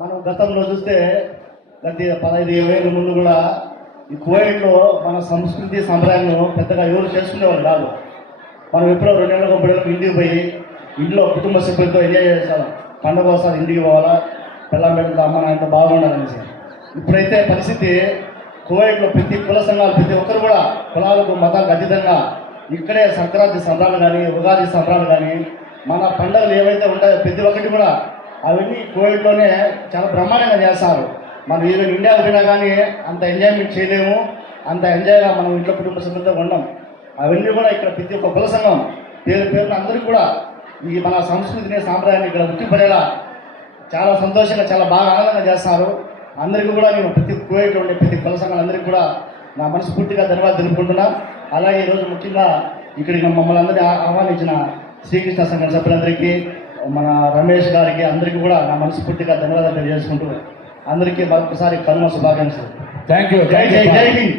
మనం గతంలో చూస్తే గత 15-20 ఏళ్ళ ముందు కూడా ఈ కువైట్లో మన సంస్కృతి సంప్రదాయాలను పెద్దగా ఎవరు చేసుకునేవాళ్ళు కాదు. మనం ఎప్పుడో 2 నెలలకు 3 నెలలకు ఇంటికి పోయి ఇంట్లో కుటుంబ సభ్యులతో ఎంజాయ్ చేస్తాం. పండుగ ఒకసారి ఇంటికి పోవాలా, పిల్లల బిడ్డలతో అమ్మ నాయనతో బాగుండాలనేసి. ఇప్పుడైతే పరిస్థితి కువైట్లో ప్రతి కుల సంఘాలు ప్రతి ఒక్కరు కూడా కులాలకు మతాలకు అతీతంగా ఇక్కడే సంక్రాంతి సంబరాలు కానీ ఉగాది సంబరాలు కానీ మన పండుగలు ఏవైతే ఉంటాయో ప్రతి ఒక్కటి కూడా అవన్నీ కువైట్లోనే చాలా బ్రహ్మాండంగా చేస్తారు. మనం ఈవెన్ ఇండియాకు పోయినా కానీ అంత ఎంజాయ్మెంట్ చేయలేము, అంత ఎంజాయ్గా మనం ఇంట్లో కుటుంబ సభ్యులతో ఉండం. అవన్నీ కూడా ఇక్కడ ప్రతి ఒక్క కుల సంఘం పేరున అందరికీ కూడా ఈ మన సంస్కృతిని సాంప్రదాయాన్ని ఇక్కడ ఉట్టిపడేలా చాలా సంతోషంగా చాలా బాగా ఆనందంగా చేస్తారు. అందరికీ కూడా నేను ప్రతి కువైట్లో ఉండే ప్రతి కుల సంఘాలందరికీ కూడా నా మనస్ఫూర్తిగా ధన్యవాదాలు తెలుపుకుంటున్నా. అలాగే ఈరోజు ముఖ్యంగా ఇక్కడికి మమ్మల్ని అందరినీ ఆహ్వానించిన శ్రీకృష్ణ సంఘం సభ్యులందరికీ, మన రమేష్ గారికి అందరికీ కూడా నా మనస్ఫూర్తిగా ధన్యవాదాలు తెలియజేసుకుంటూ అందరికీ మరొకసారి కనుమ శుభాకాంక్షలు. Thank you. జై హింద్.